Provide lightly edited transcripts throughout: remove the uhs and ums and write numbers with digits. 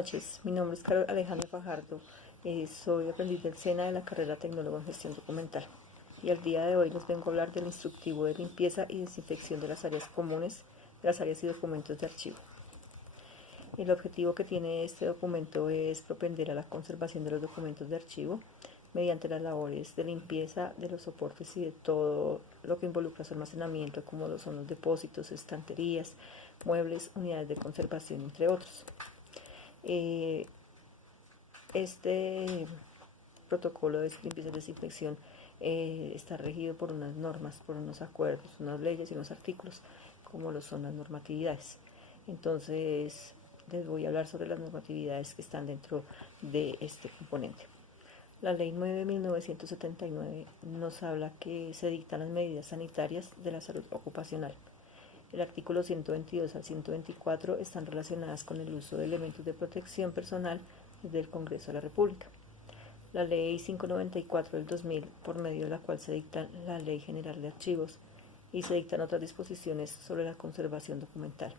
noches, mi nombre es Carol Alejandra Fajardo, soy aprendiz del SENA de la carrera Tecnólogo en Gestión Documental y al día de hoy les vengo a hablar del instructivo de limpieza y desinfección de las áreas comunes, de las áreas y documentos de archivo. El objetivo que tiene este documento es propender a la conservación de los documentos de archivo mediante las labores de limpieza de los soportes y de todo lo que involucra su almacenamiento, como lo son los depósitos, estanterías, muebles, unidades de conservación, entre otros. Este protocolo de limpieza y desinfección está regido por unas normas, por unos acuerdos, unas leyes y unos artículos, como lo son las normatividades. Entonces, les voy a hablar sobre las normatividades que están dentro de este componente. La Ley 9.1979 nos habla que se dictan las medidas sanitarias de la salud ocupacional. El artículo 122 al 124 están relacionadas con el uso de elementos de protección personal del Congreso de la República. La Ley 594 del 2000, por medio de la cual se dicta la Ley General de Archivos y se dictan otras disposiciones sobre la conservación documental.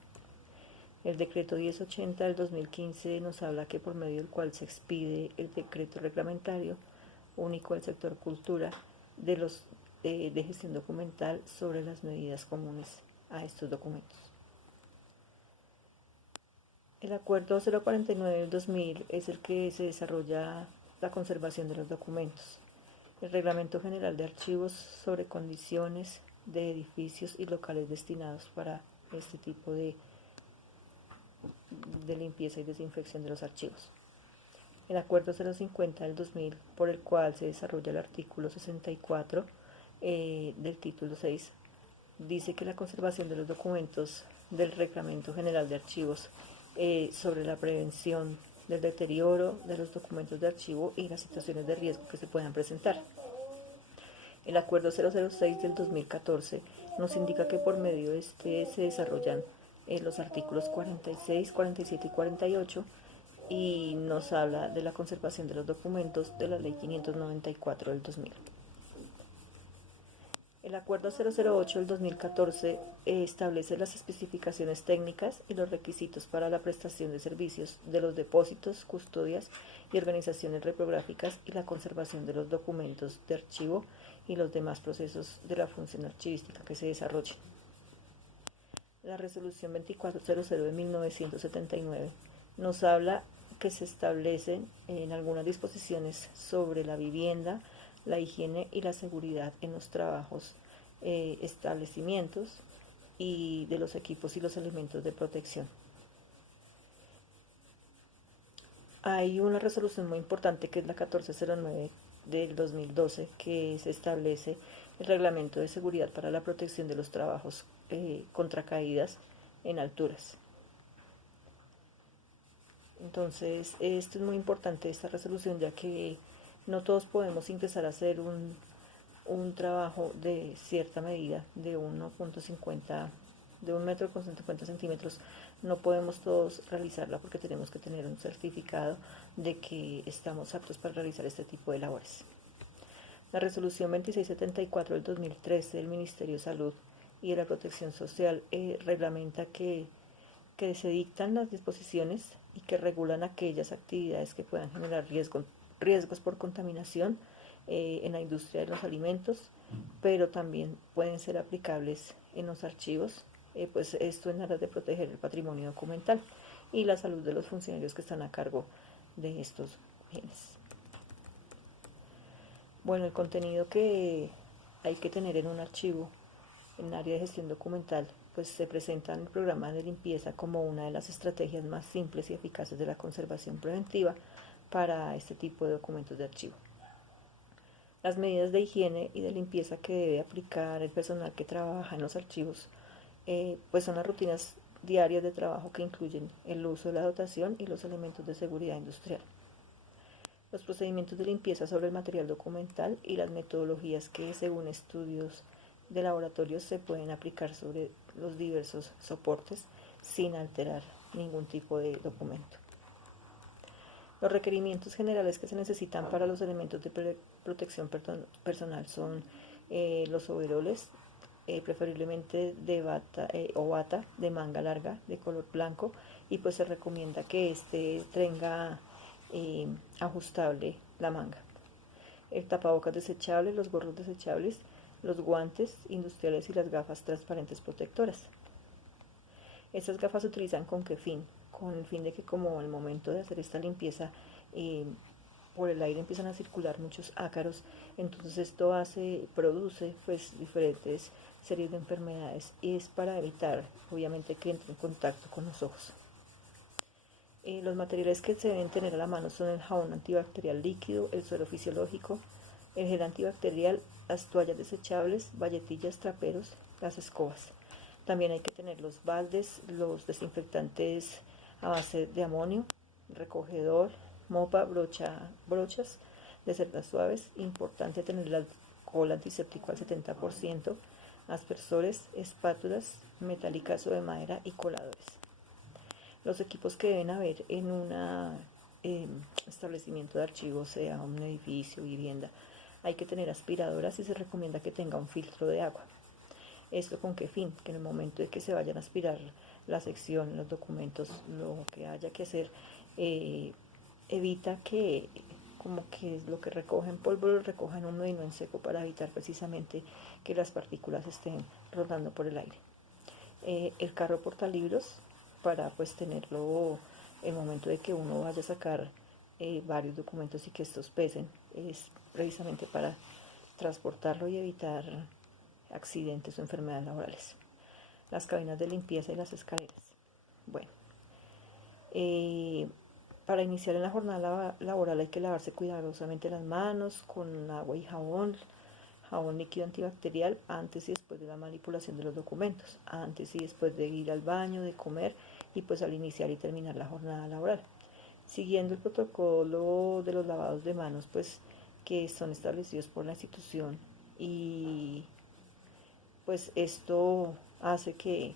El decreto 1080 del 2015 nos habla que por medio del cual se expide el decreto reglamentario único del sector cultura de gestión documental sobre las medidas comunes a estos documentos. El acuerdo 049 del 2000 es el que se desarrolla la conservación de los documentos. El Reglamento General de Archivos sobre condiciones de edificios y locales destinados para este tipo de limpieza y desinfección de los archivos. El Acuerdo 050 del 2000, por el cual se desarrolla el artículo 64 del título 6, dice que la conservación de los documentos del Reglamento General de Archivos sobre la prevención del deterioro de los documentos de archivo y las situaciones de riesgo que se puedan presentar. El Acuerdo 006 del 2014 nos indica que por medio de este se desarrollan los artículos 46, 47 y 48 y nos habla de la conservación de los documentos de la Ley 594 del 2000. El Acuerdo 008 del 2014 establece las especificaciones técnicas y los requisitos para la prestación de servicios de los depósitos, custodias y organizaciones reprográficas y la conservación de los documentos de archivo y los demás procesos de la función archivística que se desarrollen. La Resolución 2400 de 1979 nos habla que se establecen en algunas disposiciones sobre la vivienda, la higiene y la seguridad en los trabajos, establecimientos y de los equipos y los elementos de protección. Hay una resolución muy importante que es la 1409 del 2012 que se establece el reglamento de seguridad para la protección de los trabajos contra caídas en alturas. Entonces, esto es muy importante, esta resolución, ya que no todos podemos ingresar a hacer un trabajo de cierta medida, de 1.50, de 1 metro con 50 centímetros. No podemos todos realizarla porque tenemos que tener un certificado de que estamos aptos para realizar este tipo de labores. La resolución 2674 del 2013 del Ministerio de Salud y de la Protección Social reglamenta que se dictan las disposiciones y que regulan aquellas actividades que puedan generar riesgos por contaminación en la industria de los alimentos, pero también pueden ser aplicables en los archivos, pues esto en aras de proteger el patrimonio documental y la salud de los funcionarios que están a cargo de estos bienes. Bueno, el contenido que hay que tener en un archivo en el área de gestión documental, pues se presenta en el programa de limpieza como una de las estrategias más simples y eficaces de la conservación preventiva para este tipo de documentos de archivo. Las medidas de higiene y de limpieza que debe aplicar el personal que trabaja en los archivos, pues son las rutinas diarias de trabajo que incluyen el uso de la dotación y los elementos de seguridad industrial. Los procedimientos de limpieza sobre el material documental y las metodologías que, según estudios de laboratorios, se pueden aplicar sobre los diversos soportes sin alterar ningún tipo de documento. Los requerimientos generales que se necesitan para los elementos de protección personal son los overoles, preferiblemente de bata o bata de manga larga de color blanco y pues se recomienda que este tenga ajustable la manga. El tapabocas desechable, los gorros desechables, los guantes industriales y las gafas transparentes protectoras. Estas gafas se utilizan ¿con qué fin? Con el fin de que como al momento de hacer esta limpieza por el aire empiezan a circular muchos ácaros, entonces esto produce pues diferentes series de enfermedades y es para evitar obviamente que entre en contacto con los ojos. Los materiales que se deben tener a la mano son el jabón antibacterial líquido, el suero fisiológico, el gel antibacterial, las toallas desechables, valletillas, traperos, las escobas. También hay que tener los baldes, los desinfectantes a base de amonio, recogedor, mopa, brochas de cerdas suaves. Importante tener el alcohol antiséptico al 70%, aspersores, espátulas metálicas o de madera y coladores. Los equipos que deben haber en un establecimiento de archivos, sea un edificio, vivienda, hay que tener aspiradoras y se recomienda que tenga un filtro de agua. ¿Esto con qué fin? Que en el momento de que se vayan a aspirar la sección, los documentos, lo que haya que hacer, evita que como que lo que recoja en polvo lo recoja en húmedo y no en seco, para evitar precisamente que las partículas estén rodando por el aire. El carro portalibros, para pues tenerlo en el momento de que uno vaya a sacar varios documentos y que estos pesen, es precisamente para transportarlo y evitar accidentes o enfermedades laborales. Las cabinas de limpieza y las escaleras. Bueno, para iniciar en la jornada laboral hay que lavarse cuidadosamente las manos con agua y jabón líquido antibacterial antes y después de la manipulación de los documentos, antes y después de ir al baño, de comer y pues al iniciar y terminar la jornada laboral. Siguiendo el protocolo de los lavados de manos, pues que son establecidos por la institución, y pues esto hace que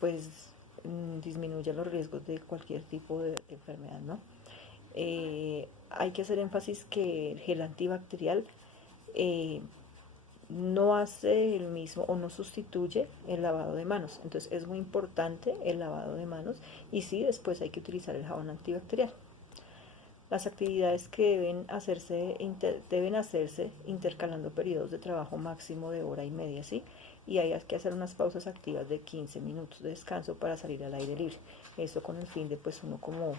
pues disminuya los riesgos de cualquier tipo de enfermedad, ¿no? Hay que hacer énfasis que el gel antibacterial no hace el mismo o no sustituye el lavado de manos. Entonces es muy importante el lavado de manos y sí, después hay que utilizar el jabón antibacterial. Las actividades que deben hacerse intercalando periodos de trabajo máximo de hora y media, ¿sí? Y hay que hacer unas pausas activas de 15 minutos de descanso para salir al aire libre. Esto con el fin de pues uno como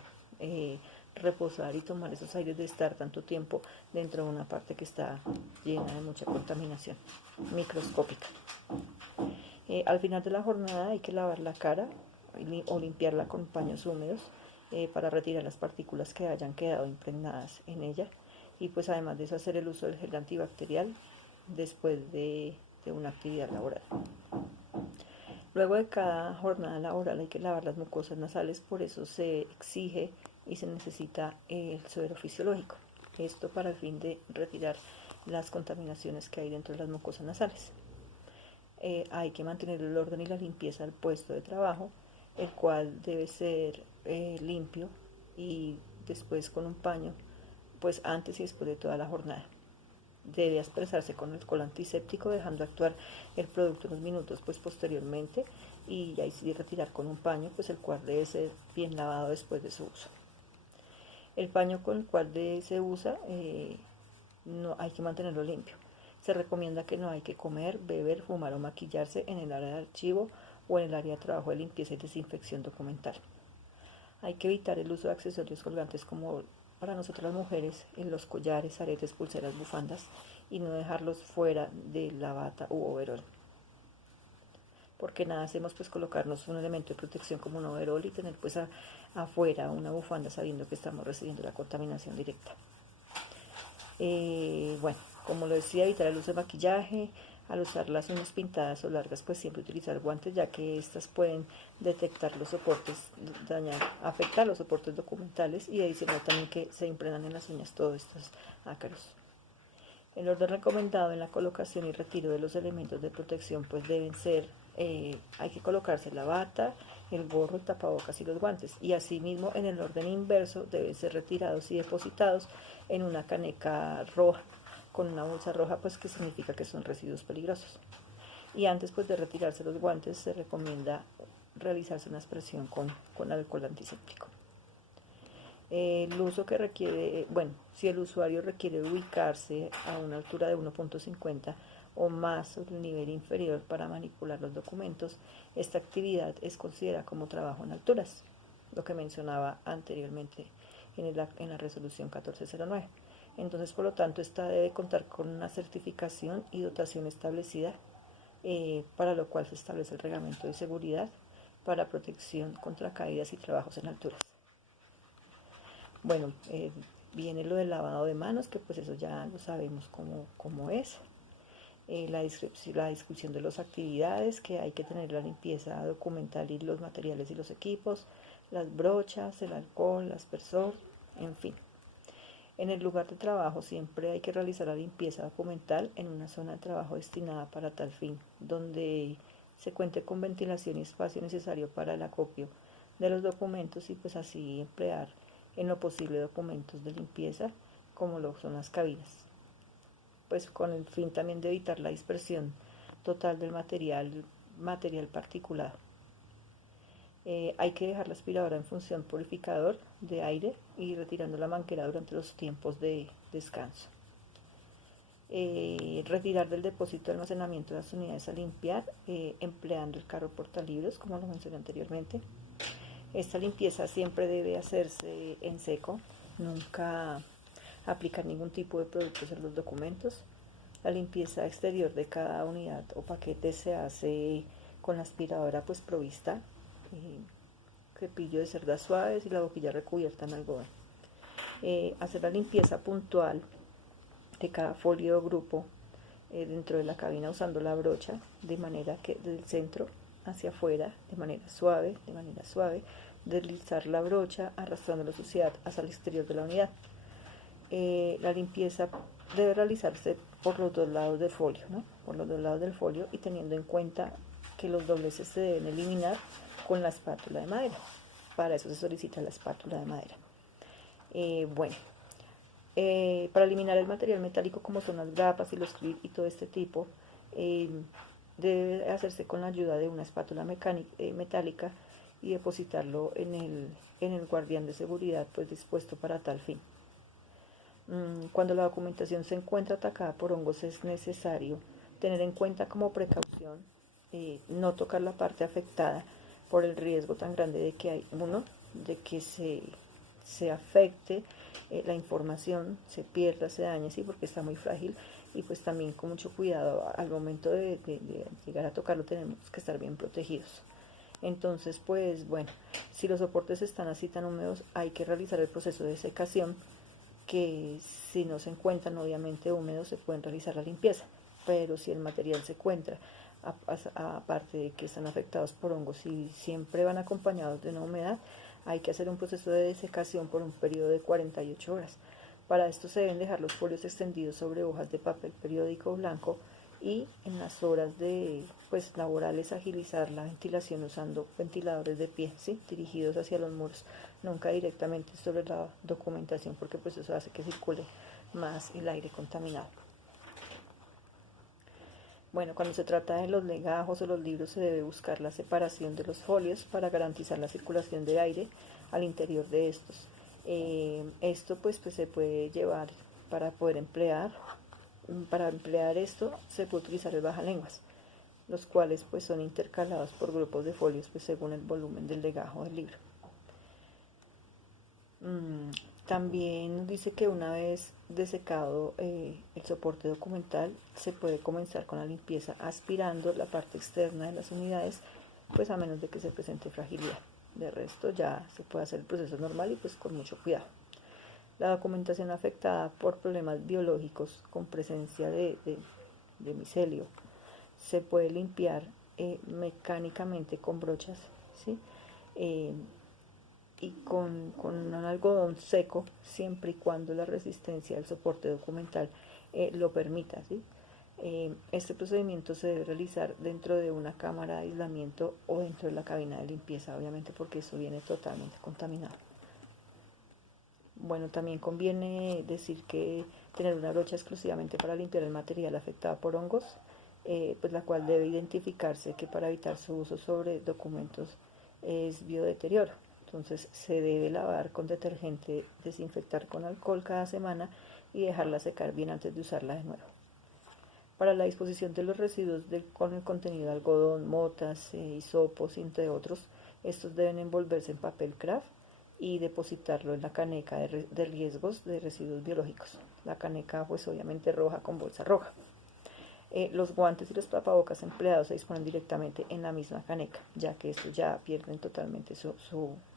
reposar y tomar esos aires de estar tanto tiempo dentro de una parte que está llena de mucha contaminación microscópica. Al final de la jornada hay que lavar la cara o limpiarla con paños húmedos para retirar las partículas que hayan quedado impregnadas en ella, y pues además de eso hacer el uso del gel antibacterial después de una actividad laboral. Luego de cada jornada laboral hay que lavar las mucosas nasales, por eso se exige y se necesita el suero fisiológico. Esto para el fin de retirar las contaminaciones que hay dentro de las mucosas nasales. Hay que mantener el orden y la limpieza del puesto de trabajo, el cual debe ser limpio y después con un paño, pues antes y después de toda la jornada. Debe aspersarse con alcohol antiséptico, dejando actuar el producto unos minutos pues posteriormente, y ahí sí retirar con un paño, pues el cual debe ser bien lavado después de su uso. El paño con el cual se usa no hay que mantenerlo limpio. Se recomienda que no hay que comer, beber, fumar o maquillarse en el área de archivo o en el área de trabajo de limpieza y desinfección documental. Hay que evitar el uso de accesorios colgantes como para nosotras las mujeres en los collares, aretes, pulseras, bufandas, y no dejarlos fuera de la bata u overol. Porque nada hacemos pues colocarnos un elemento de protección como un overol y tener pues afuera una bufanda sabiendo que estamos recibiendo la contaminación directa. Bueno, como lo decía, evitar el uso de maquillaje. Al usar las uñas pintadas o largas, pues siempre utilizar guantes, ya que estas pueden detectar los soportes, afectar los soportes documentales, y adicional también que se impregnan en las uñas todos estos ácaros. El orden recomendado en la colocación y retiro de los elementos de protección pues deben ser, hay que colocarse la bata, el gorro, el tapabocas y los guantes, y asimismo en el orden inverso deben ser retirados y depositados en una caneca roja, con una bolsa roja, pues que significa que son residuos peligrosos. Y antes pues de retirarse los guantes se recomienda realizarse una aspersión con alcohol antiséptico. El uso que requiere, bueno, si el usuario requiere ubicarse a una altura de 1.50 o más sobre el nivel inferior para manipular los documentos, esta actividad es considerada como trabajo en alturas, lo que mencionaba anteriormente en la resolución 1409. Entonces, por lo tanto, esta debe contar con una certificación y dotación establecida, para lo cual se establece el reglamento de seguridad para protección contra caídas y trabajos en alturas. Bueno, viene lo del lavado de manos, que pues eso ya lo sabemos cómo es. La descripción de las actividades, que hay que tener la limpieza documental y los materiales y los equipos, las brochas, el alcohol, el aspersor, en fin. En el lugar de trabajo siempre hay que realizar la limpieza documental en una zona de trabajo destinada para tal fin, donde se cuente con ventilación y espacio necesario para el acopio de los documentos y pues así emplear en lo posible documentos de limpieza como lo son las cabinas, pues con el fin también de evitar la dispersión total del material particulado. Hay que dejar la aspiradora en función purificador de aire y retirando la manguera durante los tiempos de descanso. Retirar del depósito de almacenamiento de las unidades a limpiar, empleando el carro portalibros, como lo mencioné anteriormente. Esta limpieza siempre debe hacerse en seco, nunca aplicar ningún tipo de productos en los documentos. La limpieza exterior de cada unidad o paquete se hace con la aspiradora pues provista, cepillo de cerdas suaves y la boquilla recubierta en algodón. Hacer la limpieza puntual de cada folio o grupo dentro de la cabina usando la brocha, de manera que del centro hacia afuera, de manera suave, deslizar la brocha arrastrando la suciedad hacia el exterior de la unidad. La limpieza debe realizarse por los dos lados del folio, ¿no? Por los dos lados del folio, y teniendo en cuenta que los dobleces se deben eliminar con la espátula de madera. Para eso se solicita la espátula de madera. Para eliminar el material metálico como son las grapas y los clips y todo este tipo, debe hacerse con la ayuda de una espátula metálica y depositarlo en el guardián de seguridad pues dispuesto para tal fin. Cuando la documentación se encuentra atacada por hongos, es necesario tener en cuenta como precaución no tocar la parte afectada por el riesgo tan grande de que hay, de que se afecte la información, se pierda, se dañe, sí, porque está muy frágil, y pues también con mucho cuidado al momento de llegar a tocarlo tenemos que estar bien protegidos. Entonces, pues bueno, si los soportes están así tan húmedos, hay que realizar el proceso de secación, que si no se encuentran obviamente húmedos se pueden realizar la limpieza, pero si el material se encuentra, aparte de que están afectados por hongos y siempre van acompañados de una humedad, hay que hacer un proceso de desecación por un periodo de 48 horas. Para esto se deben dejar los folios extendidos sobre hojas de papel periódico blanco, y en las horas laborales agilizar la ventilación usando ventiladores de pie, ¿sí? Dirigidos hacia los muros, nunca directamente sobre la documentación, porque pues eso hace que circule más el aire contaminado. Bueno, cuando se trata de los legajos o los libros, se debe buscar la separación de los folios para garantizar la circulación de aire al interior de estos. Esto pues se puede llevar para poder emplear. Para emplear esto se puede utilizar el bajalenguas, los cuales pues son intercalados por grupos de folios pues según el volumen del legajo del libro. También dice que una vez desecado el soporte documental, se puede comenzar con la limpieza aspirando la parte externa de las unidades, pues a menos de que se presente fragilidad. De resto ya se puede hacer el proceso normal y pues con mucho cuidado. La documentación afectada por problemas biológicos con presencia de micelio se puede limpiar mecánicamente con brochas, ¿sí? Y con un algodón seco, siempre y cuando la resistencia del soporte documental lo permita, ¿sí? Este procedimiento se debe realizar dentro de una cámara de aislamiento o dentro de la cabina de limpieza, obviamente, porque eso viene totalmente contaminado. Bueno, también conviene decir que tener una brocha exclusivamente para limpiar el material afectado por hongos pues la cual debe identificarse que para evitar su uso sobre documentos es biodeterioro. Entonces se debe lavar con detergente, desinfectar con alcohol cada semana y dejarla secar bien antes de usarla de nuevo. Para la disposición de los residuos con el contenido de algodón, motas, hisopos, entre otros, estos deben envolverse en papel craft y depositarlo en la caneca de riesgos de residuos biológicos. La caneca pues obviamente roja con bolsa roja. Los guantes y los tapabocas empleados se disponen directamente en la misma caneca, ya que estos ya pierden totalmente su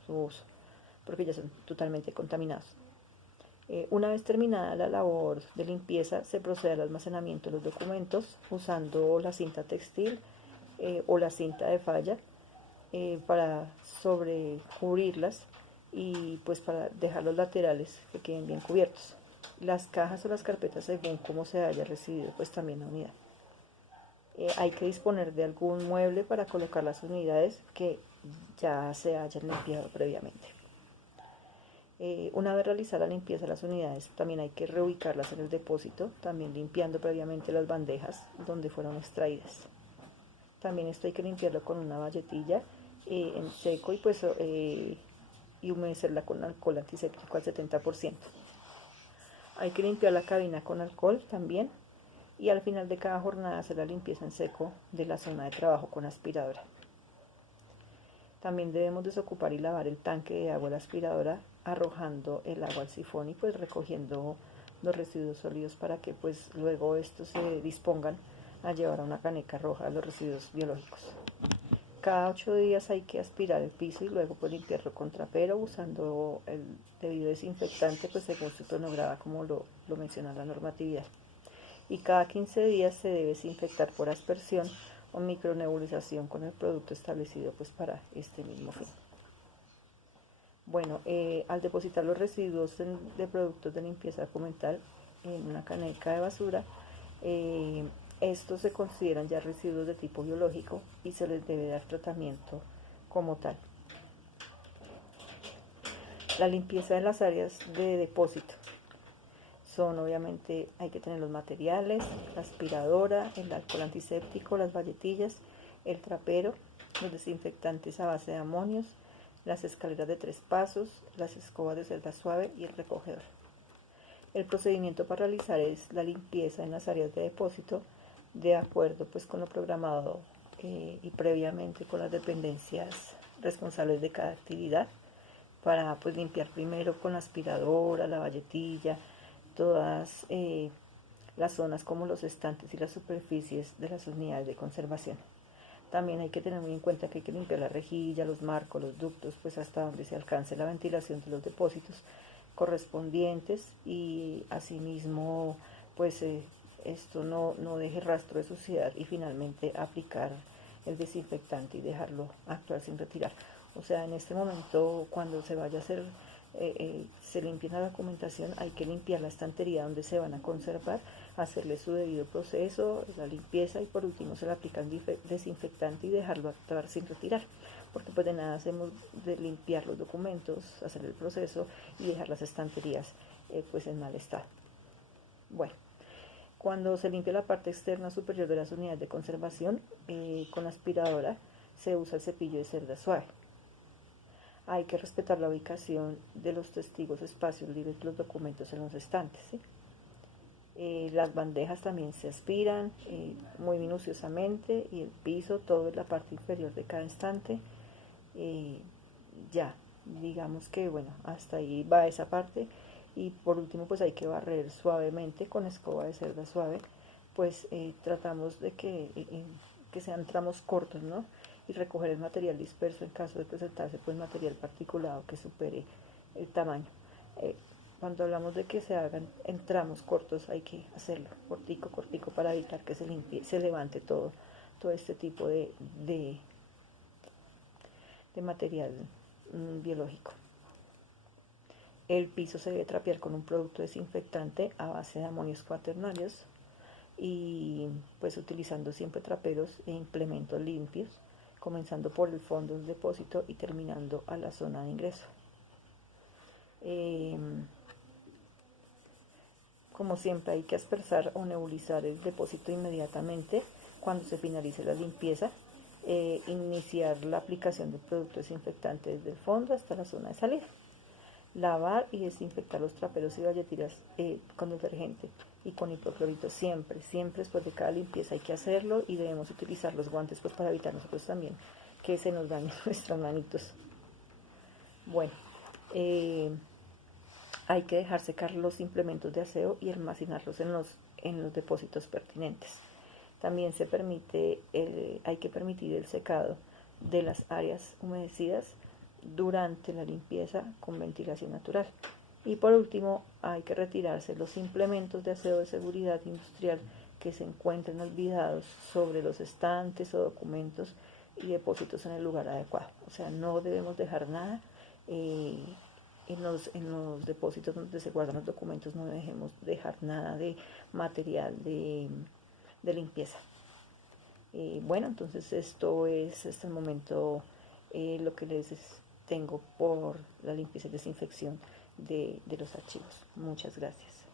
uso, porque ya son totalmente contaminados. Una vez terminada la labor de limpieza, se procede al almacenamiento de los documentos usando la cinta textil o la cinta de falla para sobrecubrirlas y pues para dejar los laterales que queden bien cubiertos. Las cajas o las carpetas según cómo se haya recibido pues también la unidad. Hay que disponer de algún mueble para colocar las unidades que ya se hayan limpiado previamente. Una vez realizada la limpieza de las unidades, también hay que reubicarlas en el depósito, también limpiando previamente las bandejas donde fueron extraídas. También esto hay que limpiarlo con una valletilla en seco y pues y humedecerla con alcohol antiséptico al 70%. Hay que limpiar la cabina con alcohol también y al final de cada jornada hacer la limpieza en seco de la zona de trabajo con aspiradora. También debemos desocupar y lavar el tanque de agua de la aspiradora arrojando el agua al sifón y pues recogiendo los residuos sólidos para que pues luego estos se dispongan a llevar a una caneca roja los residuos biológicos. Cada 8 días hay que aspirar el piso y luego pues limpiarlo con trapero usando el debido desinfectante pues según su cronograma como lo menciona la normatividad. Y cada 15 días se debe desinfectar por aspersión o micronebulización con el producto establecido pues para este mismo fin. Bueno, al depositar los residuos de productos de limpieza documental en una caneca de basura, estos se consideran ya residuos de tipo biológico y se les debe dar tratamiento como tal. La limpieza de las áreas de depósito son obviamente, hay que tener los materiales, la aspiradora, el alcohol antiséptico, las valletillas, el trapero, los desinfectantes a base de amonios, las escaleras de 3 pasos, las escobas de cerda suave y el recogedor. El procedimiento para realizar es la limpieza en las áreas de depósito de acuerdo pues con lo programado y previamente con las dependencias responsables de cada actividad para pues limpiar primero con la aspiradora, la valletilla, todas las zonas como los estantes y las superficies de las unidades de conservación. También hay que tener muy en cuenta que hay que limpiar la rejilla, los marcos, los ductos, pues hasta donde se alcance la ventilación de los depósitos correspondientes y asimismo pues esto no deje rastro de suciedad y finalmente aplicar el desinfectante y dejarlo actuar sin retirar. O sea, en este momento cuando se vaya a hacer se limpia la documentación, hay que limpiar la estantería donde se van a conservar, hacerle su debido proceso, la limpieza y por último se le aplica el desinfectante y dejarlo actuar sin retirar, porque pues de nada hacemos de limpiar los documentos, hacer el proceso y dejar las estanterías pues en mal estado. Bueno, cuando se limpia la parte externa superior de las unidades de conservación con la aspiradora se usa el cepillo de cerda suave. Hay que respetar la ubicación de los testigos, espacios libres de los documentos en los estantes, ¿sí? Las bandejas también se aspiran muy minuciosamente y el piso, todo en la parte inferior de cada estante. Ya, digamos que bueno, hasta ahí va esa parte. Y por último pues hay que barrer suavemente con escoba de cerda suave, pues tratamos de que sean tramos cortos, ¿no? Y recoger el material disperso en caso de presentarse pues material particulado que supere el tamaño. Cuando hablamos de que se hagan en tramos cortos hay que hacerlo cortico para evitar que se levante todo este tipo de material biológico. El piso se debe trapear con un producto desinfectante a base de amonios cuaternarios y pues utilizando siempre traperos e implementos limpios, comenzando por el fondo del depósito y terminando a la zona de ingreso. Como siempre hay que aspersar o nebulizar el depósito inmediatamente cuando se finalice la limpieza, iniciar la aplicación del producto desinfectante desde el fondo hasta la zona de salida. Lavar y desinfectar los traperos y galletiras con detergente y con hipoclorito siempre, siempre después de cada limpieza hay que hacerlo, y debemos utilizar los guantes pues para evitar nosotros también que se nos dañen nuestras manitos. Bueno, hay que dejar secar los implementos de aseo y almacenarlos en los depósitos pertinentes. También hay que permitir el secado de las áreas humedecidas durante la limpieza con ventilación natural. Y por último, hay que retirarse los implementos de aseo de seguridad industrial que se encuentren olvidados sobre los estantes o documentos y depósitos en el lugar adecuado. O sea, no debemos dejar nada en los depósitos donde se guardan los documentos, no dejemos dejar nada de material de limpieza. Bueno, entonces esto es hasta el momento lo que les tengo por la limpieza y desinfección de los archivos. Muchas gracias.